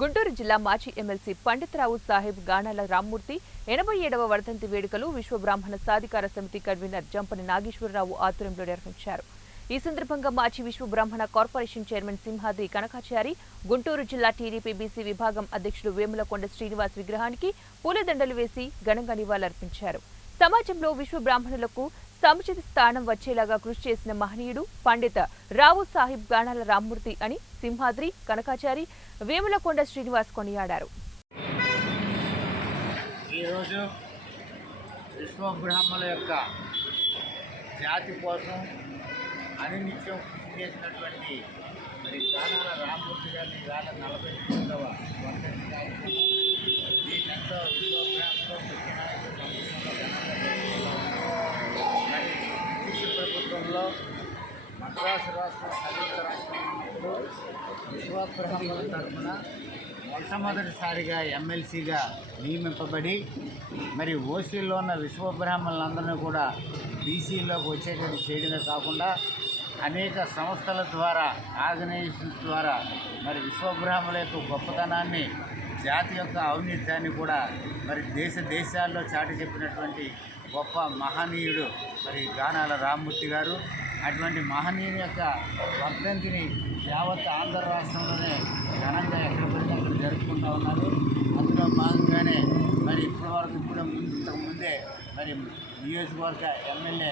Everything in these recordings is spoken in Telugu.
గుంటూరు జిల్లా మాజీ ఎమ్మెల్సీ పండితరావు సాహెబ్ గానాల రామ్మూర్తి 87వ వర్ధంతి వేడుకలు విశ్వబ్రాహ్మణ సాధికార సమితి కన్వీనర్ జంపని నాగేశ్వరరావు ఆధ్వర్యంలో నిర్వహించారు. ఈ సందర్భంగా మాజీ విశ్వబ్రాహ్మణ కార్పొరేషన్ చైర్మన్ సింహాద్రి కనకాచారి, గుంటూరు జిల్లా టీడీపీ బీసీ విభాగం అధ్యక్షుడు వేములకొండ శ్రీనివాస్ విగ్రహానికి పూలదండలు వేసి ఘనంగా నివాళులర్పించారు. సమాజంలో విశ్వబ్రాహ్మణులకు సముచిత స్థానం వచ్చేలాగా కృషి చేసిన మహనీయుడు పండిత రావు సాహిబ్ గానాల రామ్మూర్తి అని సింహాద్రి, కనకాచారి, వేములకొండ శ్రీనివాస్ కొనియాడారు. ఈరోజు విశ్వబ్రాహ్మణుల యొక్క జాతి కోసం అనినిత్యం కృషి చేసినటువంటి గానాల రామ్మూర్తి గారిని ఇవాళ 49వ వర్ధంతి కార్యక్రమం. దీంతో విశ్వబ్రాహ్మణులు ప్రభుత్వంలో మద్రాసు రాష్ట్రం సంయుక్త రాష్ట్రంలో విశ్వబ్రాహ్మణుల తరఫున మొట్టమొదటిసారిగా ఎమ్మెల్సీగా నియమింపబడి ఓసీలో ఉన్న విశ్వబ్రాహ్మణులందరినీ కూడా బీసీలోకి వచ్చేటట్టు చేయడమే కాకుండా అనేక సంస్థల ద్వారా, ఆర్గనైజేషన్స్ ద్వారా విశ్వబ్రాహ్మణుల యొక్క గొప్పతనాన్ని, జాతి యొక్క ఔన్నత్యాన్ని కూడా దేశాల్లో చాటి చెప్పినటువంటి గొప్ప మహనీయుడు గానాల రామ్మూర్తి గారు. అటువంటి మహనీయుని యొక్క వర్ధంతిని యావత్ ఆంధ్ర రాష్ట్రంలోనే ఘనంగా ఎక్కడ పడితే అక్కడ జరుపుకుంటూ ఉన్నారు. అందులో భాగంగానే ఇంతకుముందే నియోజకవర్గ ఎమ్మెల్యే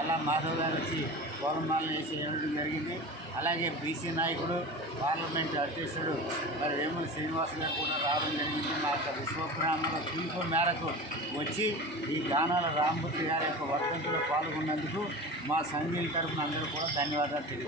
అలా మాధవ్ గారు వచ్చి పూలమాలను వేసి ఇవ్వడం జరిగింది. అలాగే బీసీ నాయకుడు, పార్లమెంట్ అధ్యక్షుడు వేముల శ్రీనివాస్ గారు కూడా రావడం జరిగింది. మా యొక్క విశ్వబ్రాహ్మణుల పిలుపు మేరకు వచ్చి ఈ గానాల రామ్మూర్తి గారి యొక్క వర్ధంతిలో పాల్గొన్నందుకు మా సంఘీయుల తరఫున అందరూ కూడా ధన్యవాదాలు తెలియజేస్తారు.